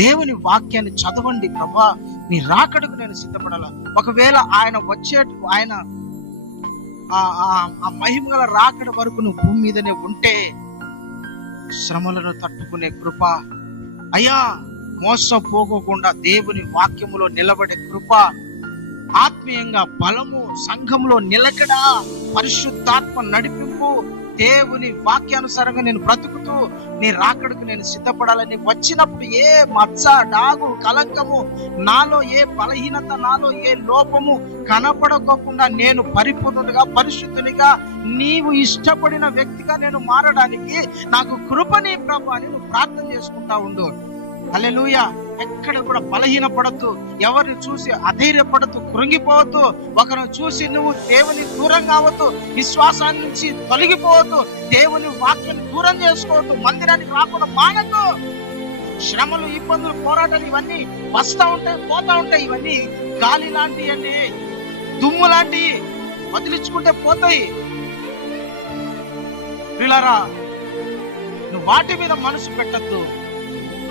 దేవుని వాక్యాన్ని చదవండి. ప్రభా, నీ రాకడకు నేను సిద్ధపడాల. ఒకవేళ ఆయన ఆయన ఆ మహిమ గల రాకడ వరకు నువ్వు భూమి మీదనే ఉంటే శ్రమలను తట్టుకునే కృప, అయ్యా మోసపోకుండా దేవుని వాక్యములో నిలబడే కృప, ఆత్మీయంగా బలము, సంఘంలో నిలకడ, పరిశుద్ధాత్మ నడిపింపు, దేవుని వాక్యానుసారంగా నేను బ్రతుకుతూ నీ రాకడకు నేను సిద్ధపడాలని వచ్చినప్పుడు ఏ మచ్చ, డాగు, కలంకము, నాలో ఏ బలహీనత, నాలో ఏ లోపము కనపడకోకుండా నేను పరిపూర్ణుడిగా, పరిశుద్ధునిగా, నీవు ఇష్టపడిన వ్యక్తిగా నేను మారడానికి నాకు కృపని ప్రభు అని నువ్వు ప్రార్థన చేసుకుంటా ఉండు. హల్లెలూయా. ఎక్కడ కూడా బలహీనపడద్దు, ఎవరిని చూసి అధైర్యపడద్దు, కృంగిపోవద్దు, ఒకరిని చూసి నువ్వు దేవుని దూరం కావద్దు, విశ్వాసాన్ని నుంచి తొలగిపోవద్దు, దేవుని వాక్యాన్ని దూరం చేసుకోవద్దు, మందిరానికి రాకుండా మానద్దు. శ్రమలు, ఇబ్బందులు, పోరాటాలు ఇవన్నీ వస్తా ఉంటాయి, పోతా ఉంటాయి. ఇవన్నీ గాలి లాంటివి అండి, దుమ్ము లాంటివి, వదిలించుకుంటే పోతాయి. పిల్లరా, నువ్వు వాటి మీద మనసు పెట్టద్దు.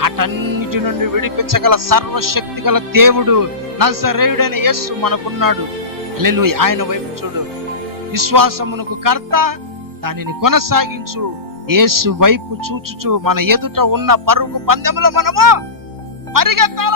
అటన్నిటి నుండి విడిపించగల సర్వశక్తి గల దేవుడు నజరేయుడైన యేసు మనకున్నాడు. హల్లెలూయా. ఆయన వైపు చూడు, విశ్వాసమునకు కర్త, దానిని కొనసాగించు. యేసు వైపు చూచుచు మన ఎదుట ఉన్న పరుగు పందెములో మనము పరిగెత్తాల.